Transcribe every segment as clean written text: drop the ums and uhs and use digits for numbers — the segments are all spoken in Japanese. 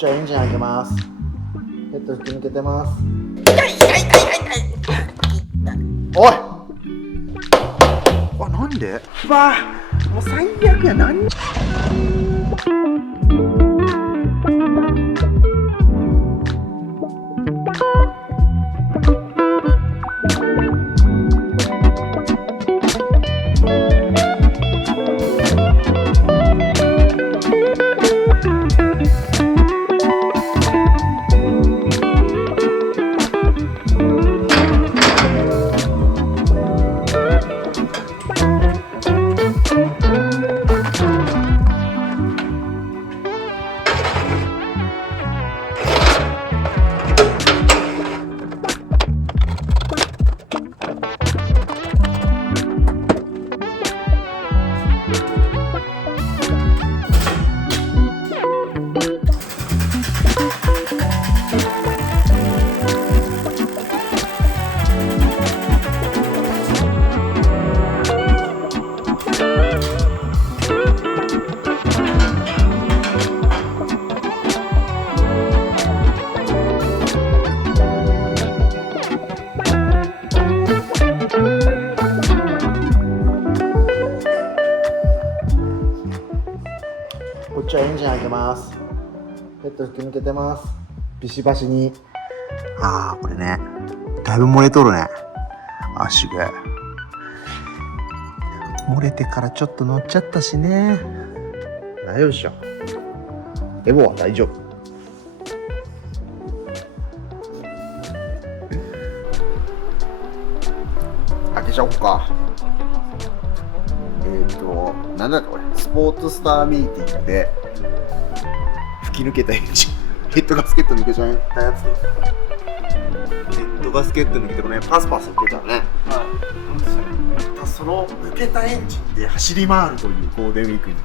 じゃあエンジン開けます。ヘッド引き抜けてます。おい、なんでわあ、もう最悪や。何こっちはエンジン開けます。ヘッド引き抜けてます。ビシバシに。これね、だいぶ漏れとるね。足が漏れてからちょっと乗っちゃったしね。大丈夫でしょ。エボは大丈夫。開けちゃおっか。なんだっけこれ、スポーツスターミーティングで吹き抜けたエンジン、ヘッドガスケット抜けちゃったやつ。ヘッドガスケット抜けてもね、パスパス抜けたね。その抜けたエンジンで走り回るというゴールデンウィークに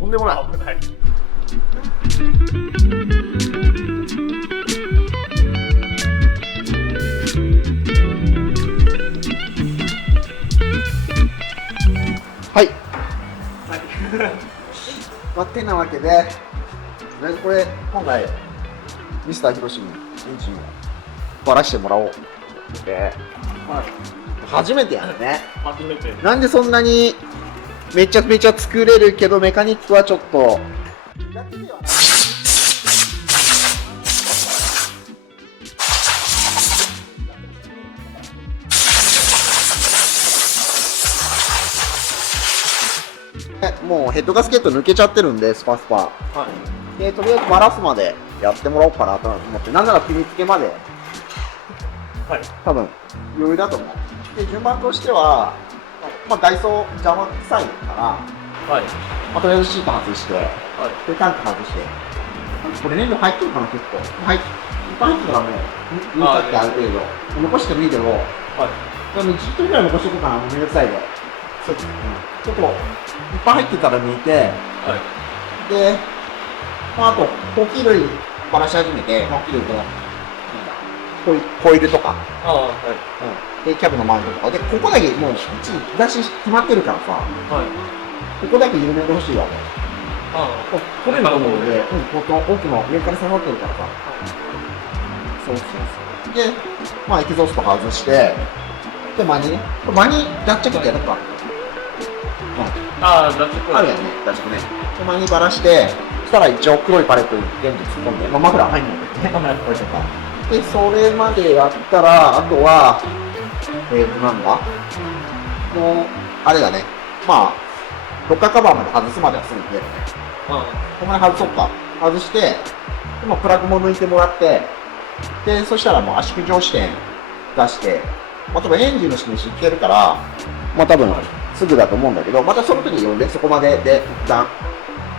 とんでもない。危ない。はい。てなわけで、とりあえずこれ今回ミスターヒロシにエンジンをばらしてもらおうで、初めてやるね。初めて。なんでそんなにめちゃめちゃ作れるけどメカニックはちょっともうヘッドガスケット抜けちゃってるんで、スパスパ。で、とりあえずバラすまでやってもらおうかなと思って、なんなら組み付けまで、多分余裕だと思う。で、順番としては、外装邪魔くさいから、とりあえずシート外して、で、タンク外して、これ燃料入ってるかな、結構。いっぱい入ってるからね、抜いちゃってある程度。残してもいいけど、でも10分ぐらい残しておこうかな、めんどくさいで。ちょっといっぱい入ってたら抜いて、で、あと、ホキ類ばらし始めて、ホキ類と、コイルとか、で、キャブのマウントとか、で、ここだけもう、日差し決まってるからさ、ここだけ緩めてほしいわけ。取れると思うので、この奥の上から下がってるからさ。で、エキゾースト外して、で、マニ脱着ってやるか。脱着あるよね、脱着ね。で、マニばらして、そしたら一応黒いパレットに全部突っ込んで、マフラー入んないんだけどね、これとか。で、それまでやったら、あとは、なんだもう、あれだね。ロッカーカバーまで外すまではすぐ出るね。この辺外そうか。外して、でプラグも抜いてもらって、で、そしたらもう圧縮上視点出して、多分エンジンの示いけるから、多分すぐだと思うんだけど、またその時に呼んで、そこまでで、一旦。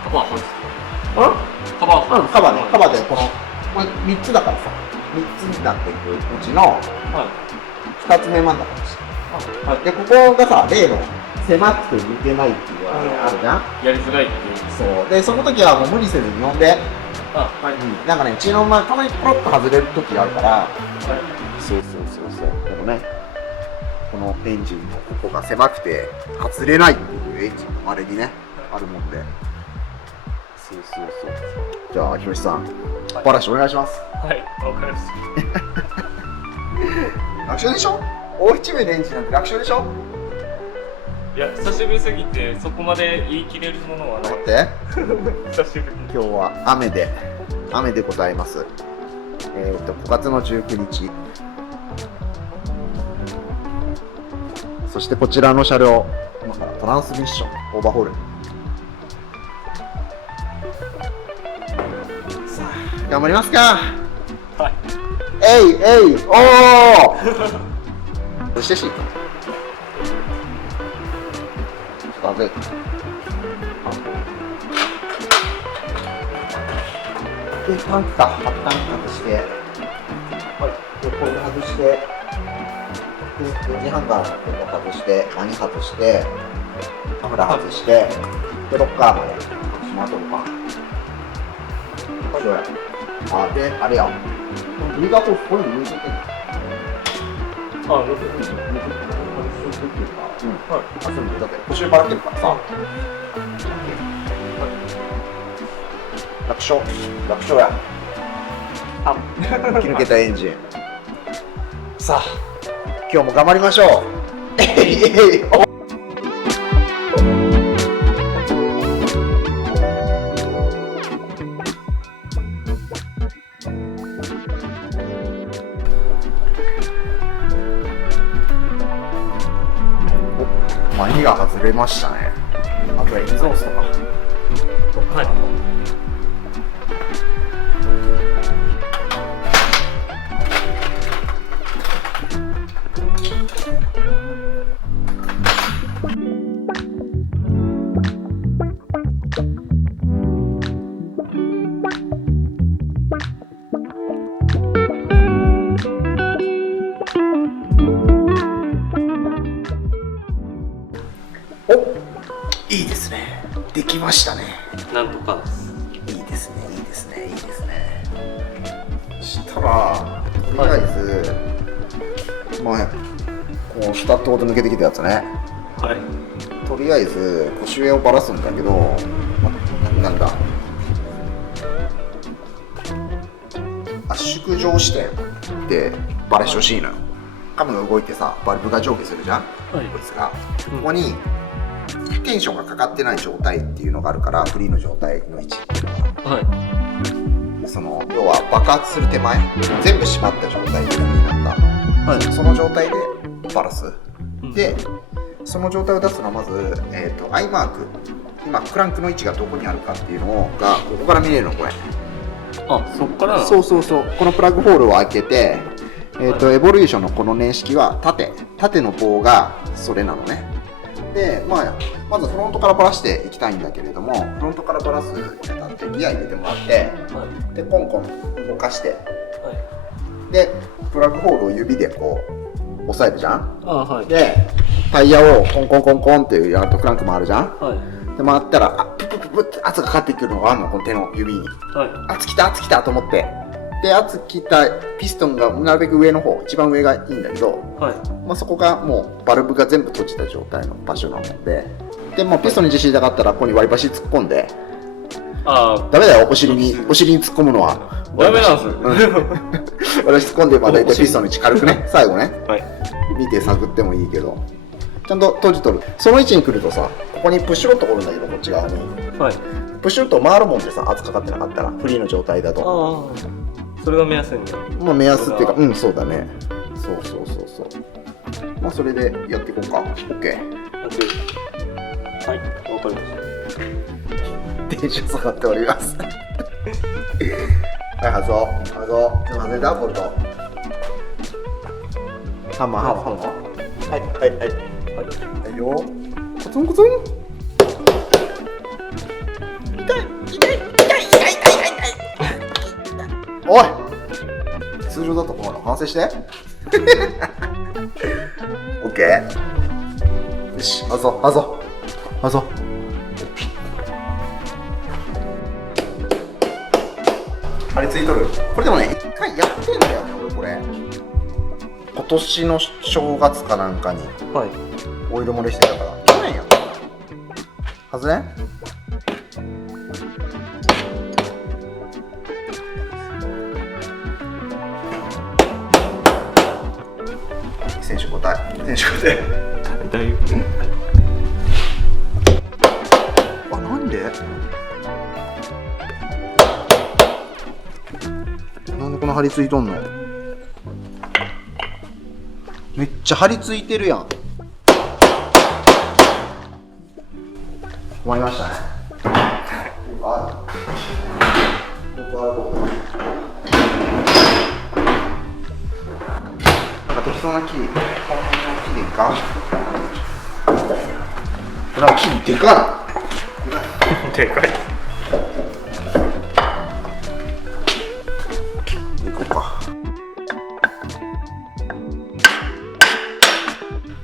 カバー外す。カバーで、これ3つだからさ、3つになっていくうちの2つ目までだからし。で、ここがさ、例の狭くて抜けないっていうのがあるじゃん。やりづらいっていう。そう。で、その時はもう無理せずに呼んで、なんかね、うちのたまにポロッと外れる時があるから、そう。でもね、このエンジンのここが狭くて外れないっていうエンジンのあれにね、あるもんで。そうじゃあひろしさん、バラシお願いします。はい、わかりました。楽勝でしょ。大一名でエンジンなんて楽勝でしょ。いや、久しぶりすぎてそこまで言い切れるものはない。待って久しぶり。今日は雨でございます。5月の19日。そしてこちらの車両、今からトランスミッションオーバーホール。さあ、頑張りますか。はい。おお。そしてシート。ちょっと外れた。で、タンクか、タンク外して、はい、で、これ外して、で、エンジンハンガーのここ外して、ワニ外して、マフラー外して、で、ロッカーまで、しまっとるか。どうや。あ、で、あれや。ブリガーコース、これ抜いててんの。あ、抜いてる。うん。はい。あ、そうだって、補修払ってるからさ。楽勝や。切り抜けたエンジン。さあ、今日も頑張りましょう。マニが外れましたね。あとはエンゾースとか。はい。いいですね。できましたね。なんとかです。いいですね。そしたら、とりあえず、まあ、こうスタッドごと抜けてきたやつね。はい。とりあえず腰上をばらすんだけど、なんだ。圧縮上視点でバラしてほしいのよ。カムが動いてさ、バルブが上下するじゃん。こいつが。ここにテンションがかかってない状態っていうのがあるから、フリーの状態の位置っていうのが、はい、その要は爆発する手前、全部閉まった状態になった、はい、その状態でバラす、でその状態を出すのはまず、I マーク、今クランクの位置がどこにあるかっていうのがここから見れるの。これ、あ、そっからそうこのプラグホールを開けて、エボリューションのこの年式は縦の棒がそれなのね。で、まずフロントからばらしていきたいんだけれども、フロントからばらすにあたってギア入れてもらって、はい、でコンコン動かして、はい、でプラグホールを指でこう押さえるじゃん。はい、でタイヤをコンコンコンコンってやるとクランク回るじゃん。はい、で回ったらプッって圧がかかってくるのがあるの、この手の指に。はい、圧きたと思って、で圧きたピストンがなるべく上の方、一番上がいいんだけど、はい、そこがもうバルブが全部閉じた状態の場所なので、もうピストンに自信なかったらここに割り箸突っ込んで、ダメだよ、お尻に突っ込むのはダメなんですよ。割り箸突っ込んで、大体ピストンの位置軽くね、最後ね、はい、見て探ってもいいけど、ちゃんと閉じとる。その位置に来るとさ、ここにプッシュロットがおるんだけど、こっち側に、はい、プッシュロット回るもんでさ、圧かかってなかったらフリーの状態だと、それが目安になる。まあ目安っていうか、うん、そうだね。そう。まあそれでやっていこうか。OK。はい、わかりました。電車下がっております。はい、外れたボルト。ハンマー。はいよ。コツン。痛い。おい。通常だとこう反省して。オッケー。よし、あぞ。あれついとる。これでもね、一回やってんだよね、俺これ。今年の正月かなんかに、はい、オイル漏れしてたから。去年やったから。外れん？転職で。だいぶ。あ、なんで？なんでこの張り付いとんの？めっちゃ張り付いてるやん。終わりましたね。なんか適当な木、この辺の木でいいか？なんか木でかな。でかい。行こうか。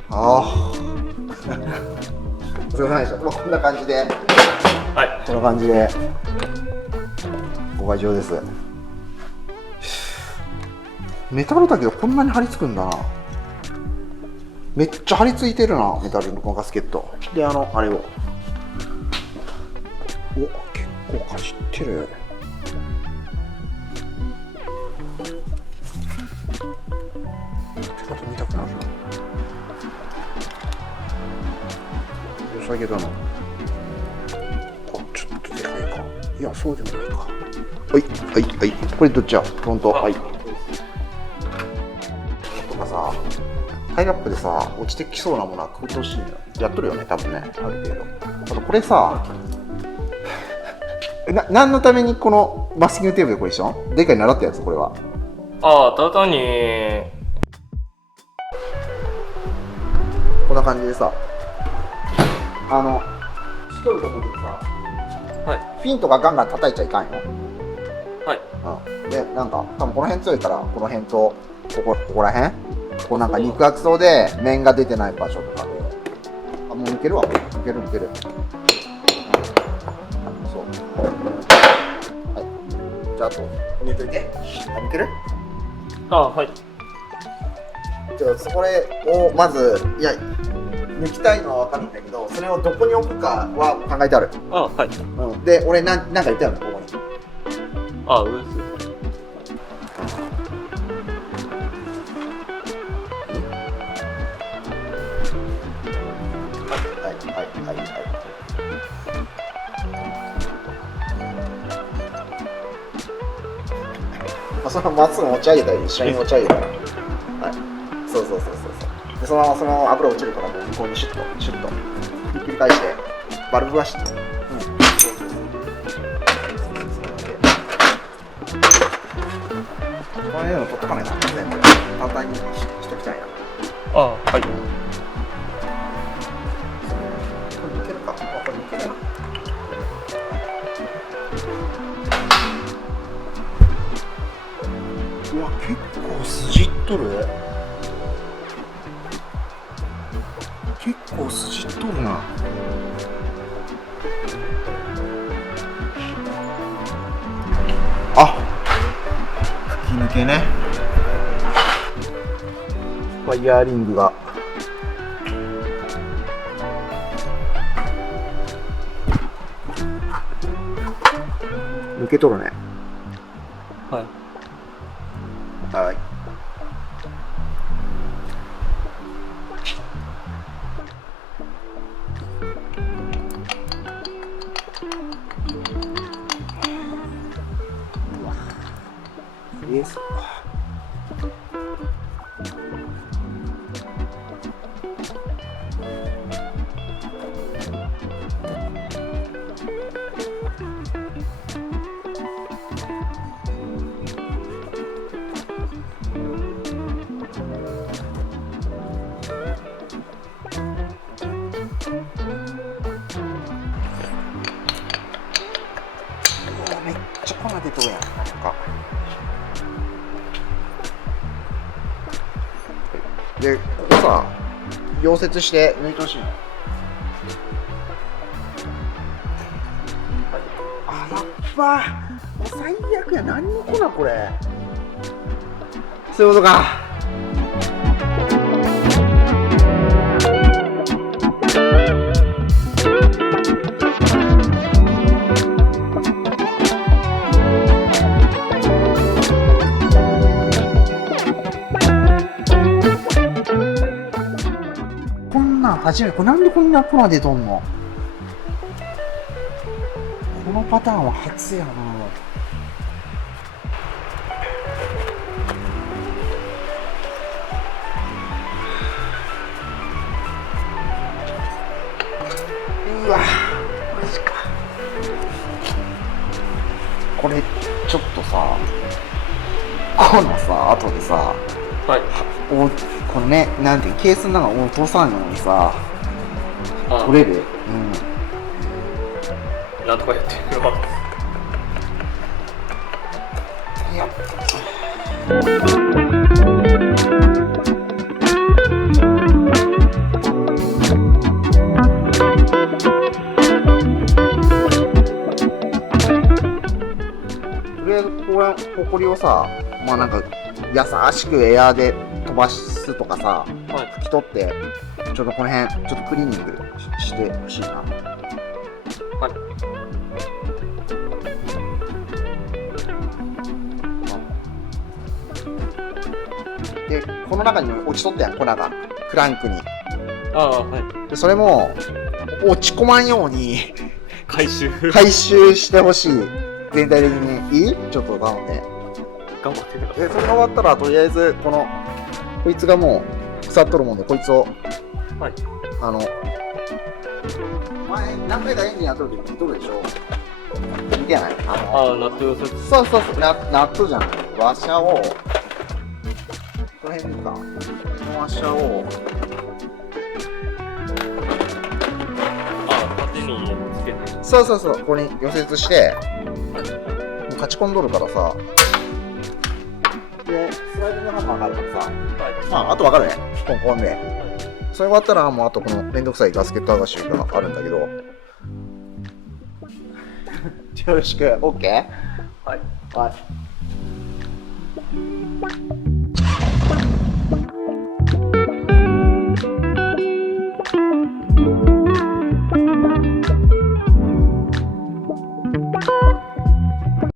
ああ。お疲れ様でした。こんな感じで。はい。こんな感じで。ご会場です。メタルだけどこんなに張り付くんだな。めっちゃ張り付いてるな、メタルのこのガスケット。で、あれを。お、結構かじってる。手形見たくなるな。良さげだな。あ、ちょっとでかいか。いや、そうでもないか。はい。これどっちや？フロント。はい。とかさ、タイラップでさ、落ちてきそうなものは空投しいのよ。やっとるよね、多分ね、ある程度。あとこれさ、何のためにこのマスキングテープでこれ一緒？でかい習ったやつ、これは。ああ、ただに。こんな感じでさ、しとると思うけどさ、はい。フィンとかガンガン叩いちゃいかんよ。はい。うん。で、なんか、多分この辺強いから、この辺と、ここら辺ここなんか肉厚そうで、面が出てない場所とかで。あ、もう抜けるわ。抜ける。うん、そう。はい。じゃあ、あと、抜いといて。あ、抜ける？ああ、はい。じゃあ、それを、まず、いや、抜きたいのは分かるんだけど、それをどこに置くかは考えてある。ああ、はい。うん。で、俺なんか言ったよね、ここに。ああ、上です。そのまっすぐ持ち上げたり一緒に持ち上げたら、はい、そうでそのままその油落ちるからもう向こうにシュッとひっくり返してバルブはして、この辺の取っとかないな、全部簡単にしときたいな。ああ、はい。これ抜けるか、これ抜けるな。うわ、結構筋っとる。結構筋っとるな。あ、吹き抜けね。ワイヤーリングが。抜けとるね。はい。はい。イエス。めっちゃ粉出とるやん。なんか。で、ここさ、溶接して抜いてほしいの。あ、やっば。もう最悪や。何の粉これ。そういうことか。初めて、これなんでこんな粉出とんの？このパターンは初やな。うわ、マジか。これちょっとさ、このさ、後でさ、はい。このね、なんていうケースの中を落とさんようにさ、あ、取れる？なんとかやってるわ。いや。とりあえずこれほこりをさ、まあなんか優しくエアーで飛ばすとかさ、はい。拭き取ってちょっとこの辺ちょっとクリーニングしてほしいな。はい。でこの中に落ちとったやん、粉がクランクに。ああ、はい。でそれも落ち込まんように回収。回収してほしい。全体的にいい？ちょっと頼んで。頑張ってください。でそれが終わったらとりあえずこいつがもう腐っとるもんで、こいつをはい。前何回かエンジンやっとる時見とるでしょ。見てない？ああ、納豆そっち。そうそうそう、ナットじゃない。ワッシャーを、この辺か。このワッシャーを、ああ、縦につけて。そうそうそう、ここに溶接して、もう勝ち込んどるからさ。で、スライディングハンマーがあるからさ。はい。まあ、あとわかるね。コンコンで。それ終わったら、もうあとこのめんどくさいガスケット剥がしがあるんだけど。よろしく、OK？はい。はい。